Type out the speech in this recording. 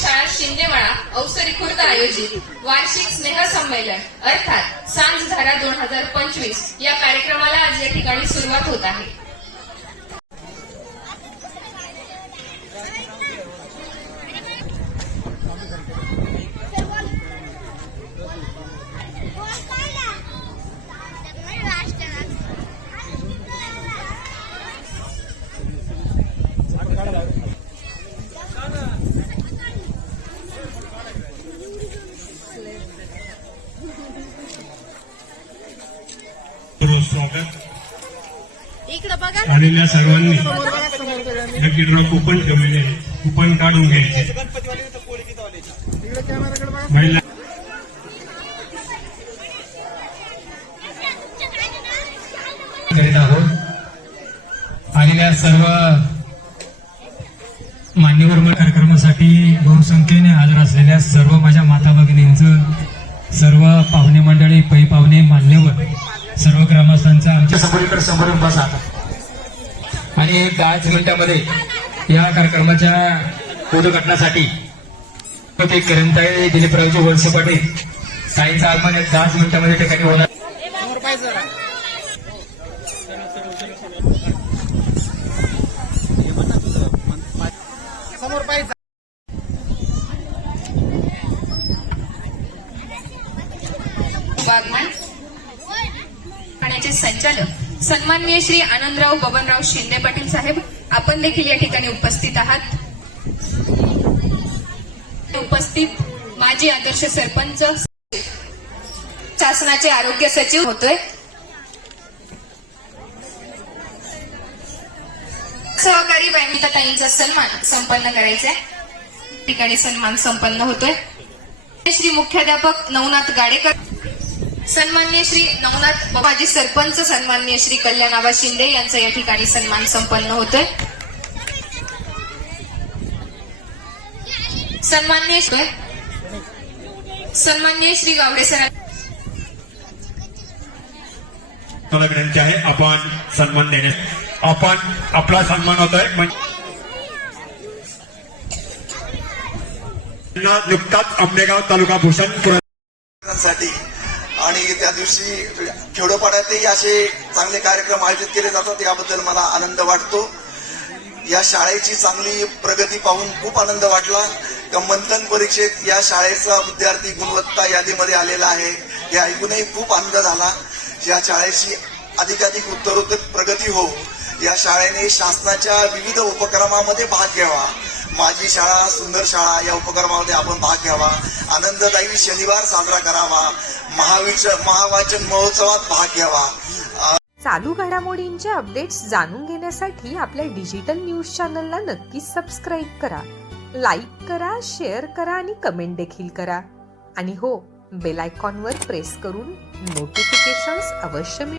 शाळा शिंदेवाळा अवसरी खुर्द आयोजित वार्षिक स्नेह संमेलन अर्थात सांजधारा दोन हजार पंचवीस या कार्यक्रमाला आज या ठिकाणी सुरुवात होत आहे. आलेल्या सर्वांनी लकीकडे कुपन ठेवलेले. कुपन काढून घ्यायचे. आलेल्या सर्व मान्यवर कार्यक्रमासाठी बहुसंख्येने हजर असलेल्या सर्व माझ्या माता भगिनींचं सर्व पाहुणे मंडळी पै पाहुणे मान्यवर सर्व ग्रामस्थांचं आमच्या समोरीकडे समोर येऊन बसा. आणि एक दहाच मिनिटांमध्ये या कार्यक्रमाच्या उद्घाटनासाठी ते करंताई दिलीपरावजी वळसे पाटील साईंचं आगमन एक दहाच मिनिटांमध्ये ठिकाणी होणार बागमान ठाण्याचे संचालक सन्माननीय श्री आनंदराव बबनराव शिंदे पाटील साहेब आपण देखील या ठिकाणी उपस्थित आहात. उपस्थित माजी आदर्श सरपंच शासनाचे आरोग्य सचिव होतोय. सहकारी बँकिताईंचा सन्मान संपन्न करायचा आहे ठिकाणी सन्मान संपन्न होतोय. श्री मुख्याध्यापक नवनाथ गाडेकर सन्मान्य श्री नवनाथ बाबाजी सरपंच सन्मान्य श्री कल्याण आबा शिंदे यांचा या ठिकाणी सन्मान संपन्न होतोय. सन्मान्य श्री- सन्मान्य श्री गावडे सर मला विनंती आहे आपण सन्मान देण्यास आपण आपला सन्मान होत आहे नुकताच आंबेगाव तालुका भूषण पुरस्कारसाठी आणि त्या दिवशी खेडोपाड्यातही असे चांगले कार्यक्रम आयोजित केले जातात याबद्दल मला आनंद वाटतो. या शाळेची चांगली प्रगती पाहून खूप आनंद वाटला. मंथन परीक्षेत या शाळेचा विद्यार्थी गुणवत्ता यादीमध्ये आलेला आहे हे ऐकूनही खूप आनंद झाला. या शाळेची अधिकाधिक उत्तरोत्तर प्रगती हो या शाळेने शासनाच्या विविध उपक्रमामध्ये भाग घ्यावा. माझी शाळा सुंदर शाळा या उपक्रमामध्ये आपण भाग घ्यावा. आनंददायी शनिवार साजरा करावा. महाविच महावाचन महोत्सवात भाग घ्यावा. चालू घडामोडींचे अपडेट्स जाणून घेण्यासाठी आपल्या डिजिटल न्यूज चॅनलला नक्कीच सबस्क्राईब करा. लाईक करा शेअर करा आणि कमेंट देखील करा. आणि हो बेल आयकॉनवर प्रेस करून नोटिफिकेशन्स अवश्य मिळवा.